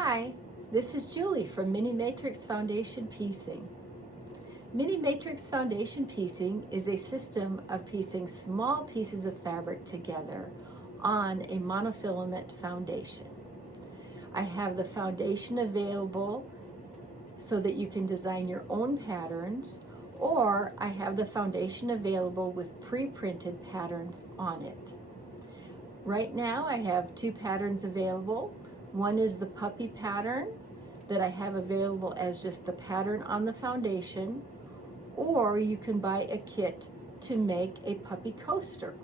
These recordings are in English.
Hi, this is Julie from Mini Matrix Foundation Piecing. Mini Matrix Foundation Piecing is a system of piecing small pieces of fabric together on a monofilament foundation. I have the foundation available so that you can design your own patterns, or I have the foundation available with pre-printed patterns on it. Right now I have two patterns available. One is the puppy pattern that I have available as just the pattern on the foundation, or you can buy a kit to make a puppy coaster.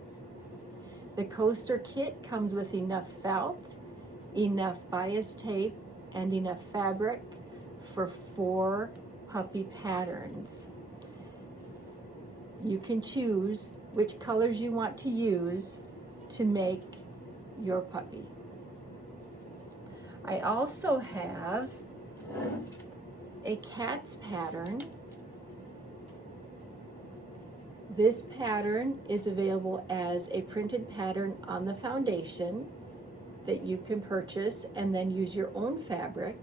The coaster kit comes with enough felt, enough bias tape, and enough fabric for 4 puppy patterns. You can choose which colors you want to use to make your puppy. I also have a cat's pattern. This pattern is available as a printed pattern on the foundation that you can purchase and then use your own fabric,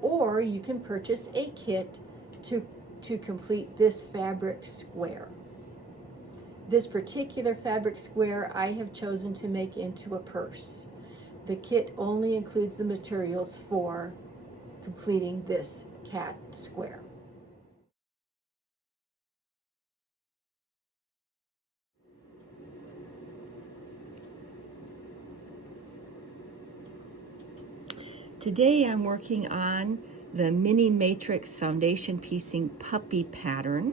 or you can purchase a kit to complete this fabric square. This particular fabric square I have chosen to make into a purse. The kit only includes the materials for completing this cat square. Today I'm working on the Mini Matrix Foundation Piecing Puppy pattern,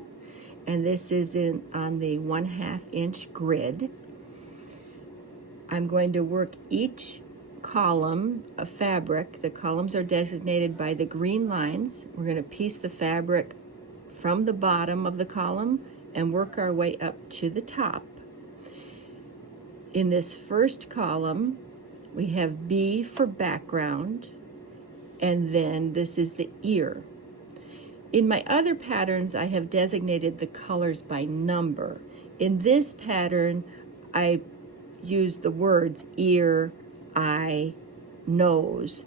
and this is on the 1/2 inch grid. I'm going to work each column of fabric. The columns are designated by the green lines. We're going to piece the fabric from the bottom of the column and work our way up to the top. In this first column, we have B for background, and then this is the ear. In my other patterns, I have designated the colors by number. In this pattern, I use the words ear, eye, nose.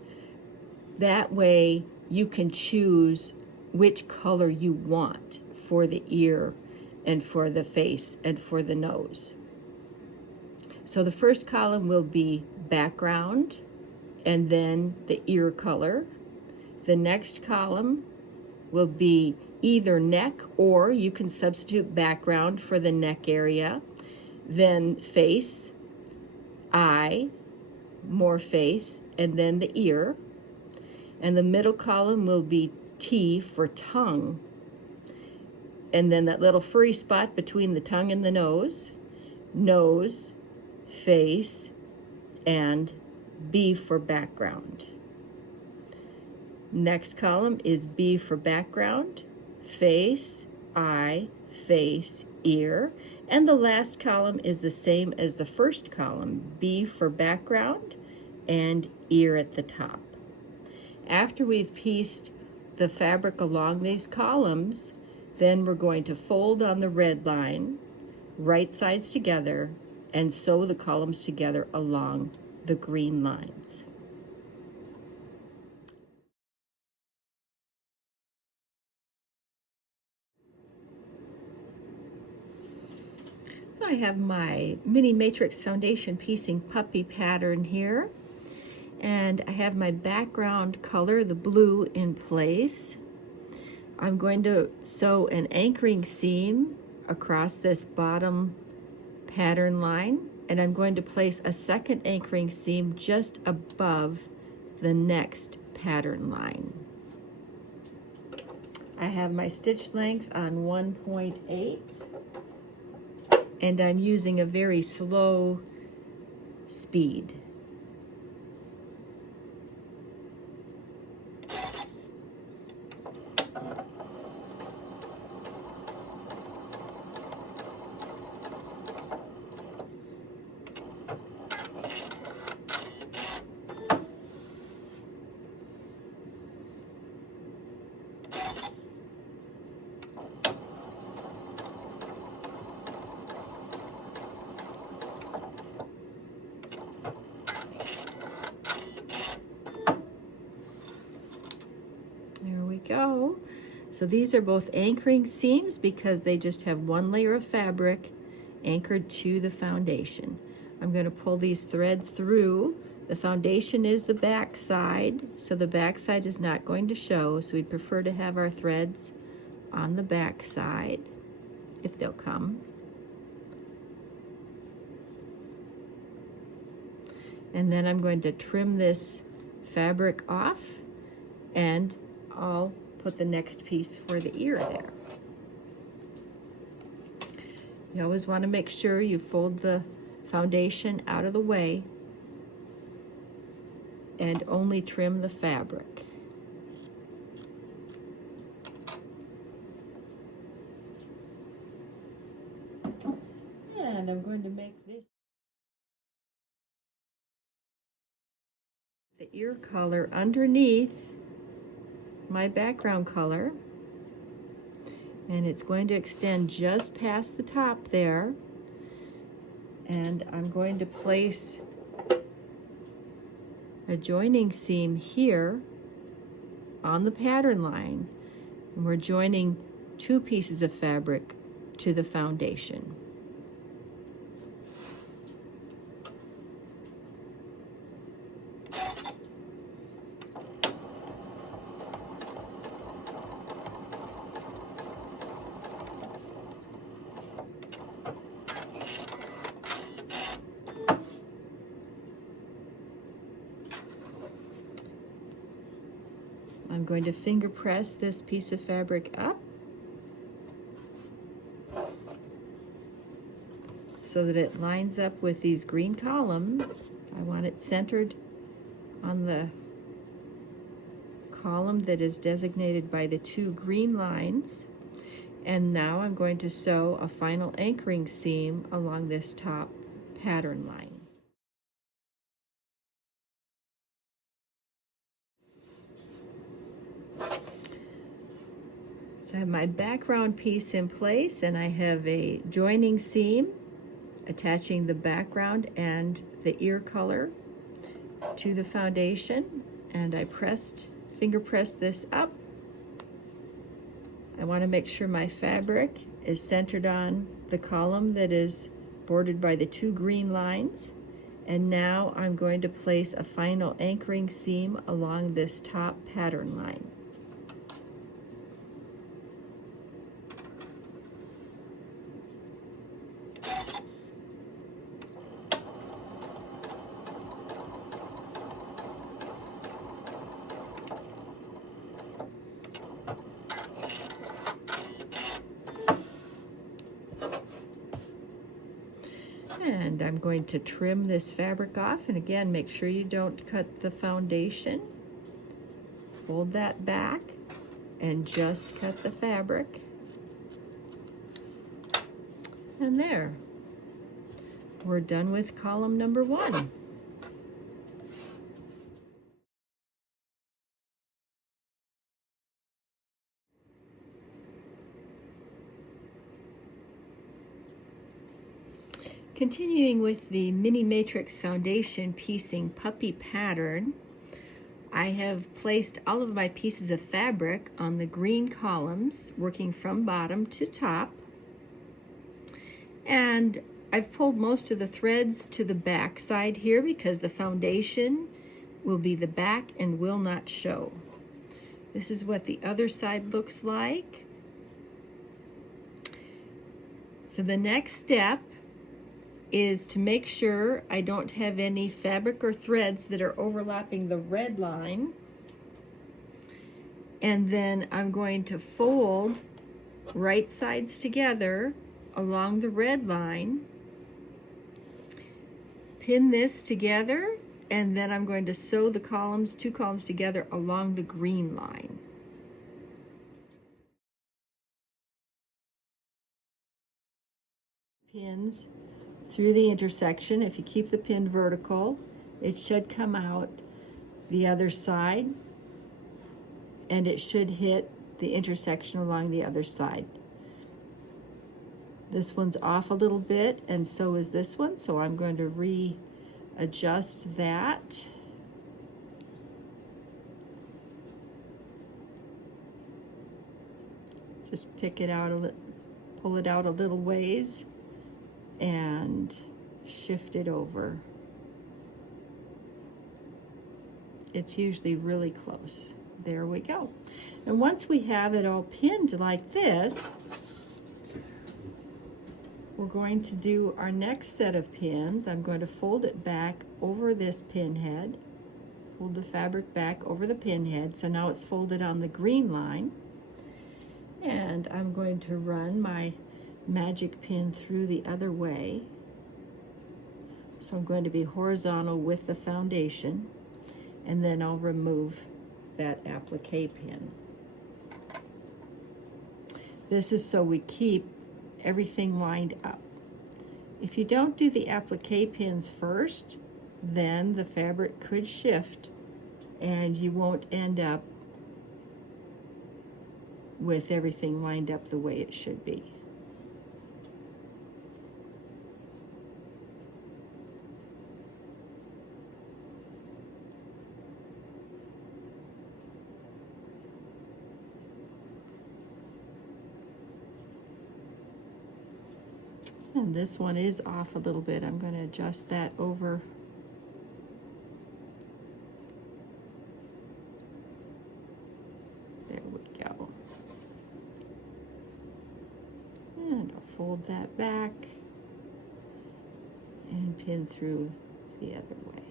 That way you can choose which color you want for the ear and for the face and for the nose. So the first column will be background and then the ear color. The next column will be either neck, or you can substitute background for the neck area, then face, eye, more face, and then the ear. And the middle column will be T for tongue, and then that little furry spot between the tongue and the nose, face, and B for background. Next column is B for background, face, eye, face, ear, and the last column is the same as the first column, B for background and ear at the top. After we've pieced the fabric along these columns, then we're going to fold on the red line, right sides together, and sew the columns together along the green lines. So I have my Mini Matrix Foundation Piecing Puppy pattern here, and I have my background color, the blue, in place. I'm going to sew an anchoring seam across this bottom pattern line, and I'm going to place a second anchoring seam just above the next pattern line. I have my stitch length on 1.8, and I'm using a very slow speed. go. So these are both anchoring seams because they just have one layer of fabric anchored to the foundation. I'm going to pull these threads through. The foundation is the back side, so the back side is not going to show, so we'd prefer to have our threads on the back side, if they'll come. And then I'm going to trim this fabric off, and I'll put the next piece for the ear there. You always want to make sure you fold the foundation out of the way and only trim the fabric. And I'm going to make this the ear color underneath my background color, and it's going to extend just past the top there, and I'm going to place a joining seam here on the pattern line, and we're joining two pieces of fabric to the foundation. I'm going to finger press this piece of fabric up so that it lines up with these green columns. I want it centered on the column that is designated by the two green lines. And now I'm going to sew a final anchoring seam along this top pattern line. So I have my background piece in place, and I have a joining seam attaching the background and the ear color to the foundation, and I finger pressed this up. I want to make sure my fabric is centered on the column that is bordered by the two green lines, and now I'm going to place a final anchoring seam along this top pattern line. And I'm going to trim this fabric off, and again, make sure you don't cut the foundation. Fold that back and just cut the fabric. And there, we're done with column number 1. Continuing with the Mini Matrix Foundation Piecing Puppy pattern, I have placed all of my pieces of fabric on the green columns, working from bottom to top. And I've pulled most of the threads to the back side here because the foundation will be the back and will not show. This is what the other side looks like. So the next step is to make sure I don't have any fabric or threads that are overlapping the red line. And then I'm going to fold right sides together along the red line, pin this together, and then I'm going to sew the columns, two columns together along the green line. Pins through the intersection. If you keep the pin vertical, it should come out the other side, and it should hit the intersection along the other side. This one's off a little bit, and so is this one, so I'm going to readjust that. Just pick it out pull it out a little ways and shift it over. It's usually really close. There we go. And once we have it all pinned like this, we're going to do our next set of pins. I'm going to fold it back over this pin head. Fold the fabric back over the pin head. So now it's folded on the green line. And I'm going to run my magic pin through the other way. So I'm going to be horizontal with the foundation, and then I'll remove that applique pin. This is so we keep everything lined up. If you don't do the applique pins first, then the fabric could shift and you won't end up with everything lined up the way it should be. And this one is off a little bit. I'm going to adjust that over. There we go. And I'll fold that back and pin through the other way.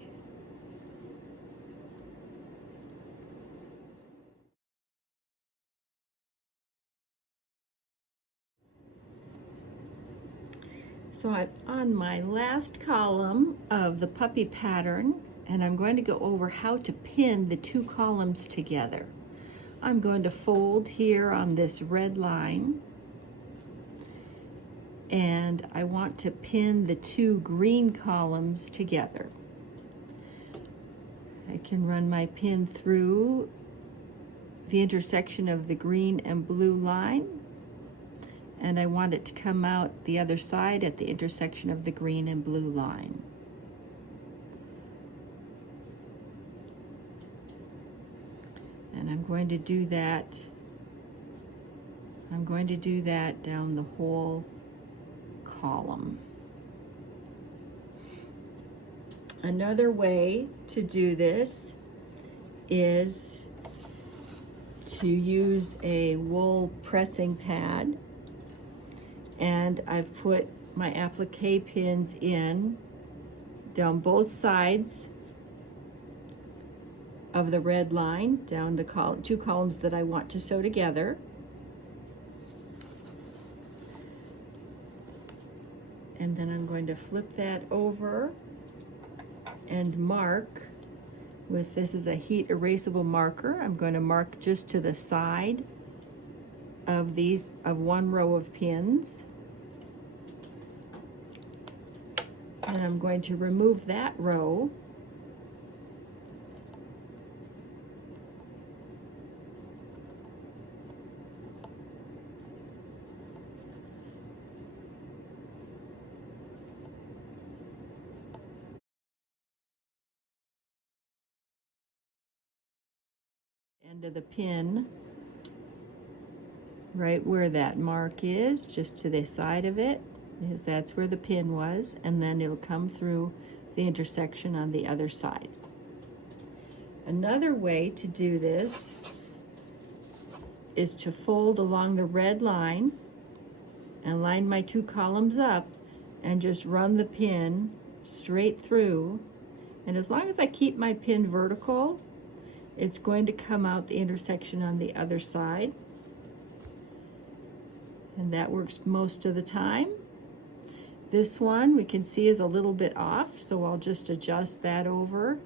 So I'm on my last column of the puppy pattern, and I'm going to go over how to pin the two columns together. I'm going to fold here on this red line, and I want to pin the two green columns together. I can run my pin through the intersection of the green and blue line, and I want it to come out the other side at the intersection of the green and blue line. And I'm going to do that. I'm going to do that down the whole column. Another way to do this is to use a wool pressing pad, and I've put my applique pins in down both sides of the red line, down the two columns that I want to sew together. And then I'm going to flip that over and mark with, this is a heat erasable marker. I'm going to mark just to the side of one row of pins. And I'm going to remove that row. End of the pin, right where that mark is, just to the side of it, because that's where the pin was, and then it'll come through the intersection on the other side. Another way to do this is to fold along the red line and line my two columns up and just run the pin straight through. And as long as I keep my pin vertical, it's going to come out the intersection on the other side. And that works most of the time. This one we can see is a little bit off, so I'll just adjust that over